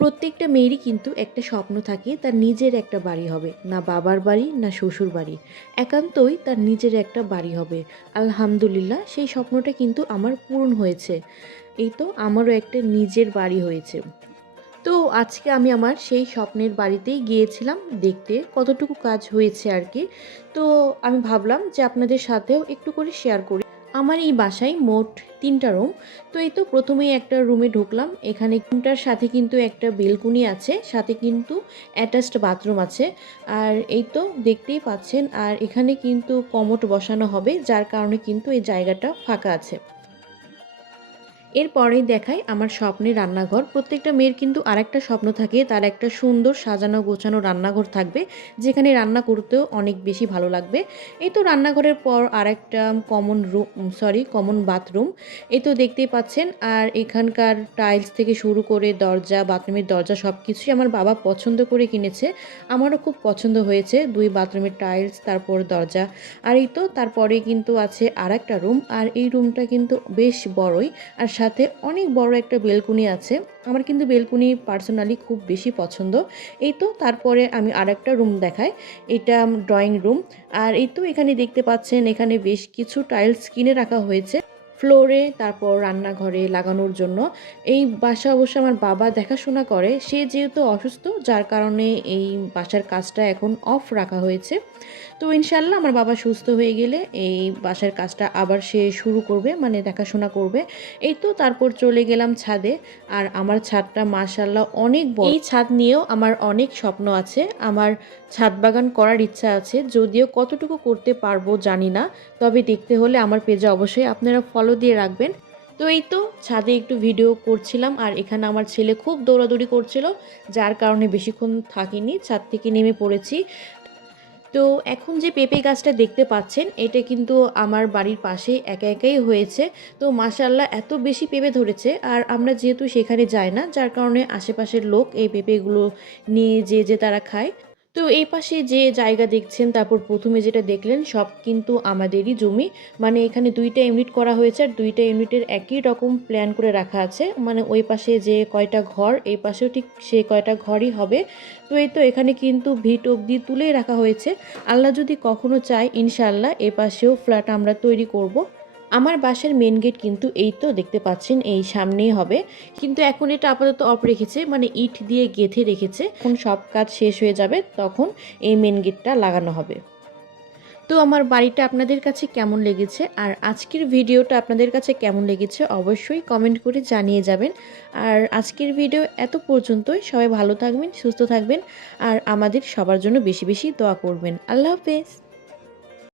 প্রত্যেকটা মেয়েরই কিন্তু একটা স্বপ্ন থাকে তার নিজের একটা বাড়ি হবে, না বাবার বাড়ি না শ্বশুর বাড়ি, একান্তই তার নিজের একটা বাড়ি হবে। আলহামদুলিল্লাহ সেই স্বপ্নটা কিন্তু আমার পূরণ হয়েছে। এই তো আমারও একটা নিজের বাড়ি হয়েছে। তো আজকে আমি আমার সেই স্বপ্নের বাড়িতেই গিয়েছিলাম দেখতে কতটুকু কাজ হয়েছে আর কি। তো আমি ভাবলাম যে আপনাদের সাথেও একটু করে শেয়ার করি। আমার এই বাসায় মোট ৩টা রুম। তো এই তো প্রথমেই একটা রুমে ঢুকলাম। এখানে রুমটার সাথে কিন্তু একটা বেলকুনি আছে, সাথে কিন্তু অ্যাটাচড বাথরুম আছে। আর এই তো দেখতেই পাচ্ছেন, আর এখানে কিন্তু কমোড বসানো হবে, যার কারণে কিন্তু এই জায়গাটা ফাঁকা আছে। এরপরেই দেখাই আমার স্বপ্নের রান্নাঘর। প্রত্যেকটা মেয়ের কিন্তু আরেকটা স্বপ্ন থাকে, তার একটা সুন্দর সাজানো গোছানো রান্নাঘর থাকবে, যেখানে রান্না করতেও অনেক বেশি ভালো লাগবে। এই তো রান্নাঘরের পর আরেকটা কমন বাথরুম। এই তো দেখতেই পাচ্ছেন। আর এখানকার টাইলস থেকে শুরু করে দরজা, বাথরুমের দরজা সব কিছুই আমার বাবা পছন্দ করে কিনেছে। আমারও খুব পছন্দ হয়েছে ২ বাথরুমের টাইলস, তারপর দরজা। আর এই তো তারপরে কিন্তু আছে আরেকটা রুম, আর এই রুমটা কিন্তু বেশ বড়ই। আর সাথে অনেক বড় একটা বেলকুনি আছে। আমার কিন্তু বেলকুনি পার্সোনালি খুব বেশি পছন্দ। এই তো তারপরে আমি আরেকটা রুম দেখাই। এটা ড্রয়িং রুম। আর এই তো এখানে দেখতে পাচ্ছেন, এখানে বেশ কিছু টাইলস কিনে রাখা হয়েছে ফ্লোরে, তারপর রান্নাঘরে লাগানোর জন্য। এই বাসা অবশ্য আমার বাবা দেখাশোনা করে। সে যেহেতু অসুস্থ, যার কারণে এই বাসার কাজটা এখন অফ রাখা হয়েছে। তো ইনশাল্লাহ আমার বাবা সুস্থ হয়ে গেলে এই বাসার কাজটা আবার সে শুরু করবে, মানে দেখাশোনা করবে। এই তো তারপর চলে গেলাম ছাদে। আর আমার ছাদটা মাশাল্লাহ অনেক বড়। এই ছাদ নিয়েও আমার অনেক স্বপ্ন আছে। আমার ছাদ বাগান করার ইচ্ছা আছে, যদিও কতটুকু করতে পারবো জানি না। তবে দেখতে হলে আমার পেজে অবশ্যই আপনারা ফলো দিয়ে রাখবেন। তো এই তো ছাদে একটু ভিডিও করছিলাম, আর এখানে আমার ছেলে খুব দৌড়াদৌড়ি করছিল, যার কারণে বেশিক্ষণ থাকিনি, ছাদ থেকে নেমে পড়েছি। তো এখন যে পেঁপে গাছটা দেখতে পাচ্ছেন, এটা কিন্তু আমার বাড়ির পাশে একা একাই হয়েছে। তো মাশাআল্লাহ এত বেশি পেঁপে ধরেছে, আর আমরা যেহেতু সেখানে যাই না, যার কারণে আশেপাশের লোক এই পেঁপেগুলো নিয়ে যে তারা খায়। তো এই পাশে যে জায়গা দেখছেন, তারপর প্রথমে যেটা দেখলেন, সব কিন্তু আমাদেরই জমি। মানে এখানে ২টা ইউনিট করা হয়েছে, আর ২টা ইউনিটের একই রকম প্ল্যান করে রাখা আছে। মানে ওই পাশে যে কয়টা ঘর, এই পাশেও ঠিক সে কয়টা ঘরই হবে। তো এই তো এখানে কিন্তু ভিট অবধি তুলেই রাখা হয়েছে। আল্লাহ যদি কখনো চায়, ইনশাআল্লাহ এ পাশেও ফ্ল্যাট আমরা তৈরি করব। আমার বাসার মেন গেট কিন্তু এই তো দেখতে পাচ্ছেন এই সামনেই হবে। কিন্তু এখন এটা আপাতত অফ রেখেছে, মানে ইট দিয়ে গেঁথে রেখেছে। এখন সব কাজ শেষ হয়ে যাবে, তখন এই মেন গেটটা লাগানো হবে। তো আমার বাড়িটা আপনাদের কাছে কেমন লেগেছে, আর আজকের ভিডিওটা আপনাদের কাছে কেমন লেগেছে, অবশ্যই কমেন্ট করে জানিয়ে যাবেন। আর আজকের ভিডিও এত পর্যন্তই। সবাই ভালো থাকবেন, সুস্থ থাকবেন, আর আমাদের সবার জন্য বেশি বেশি দোয়া করবেন। আল্লাহ হাফেজ।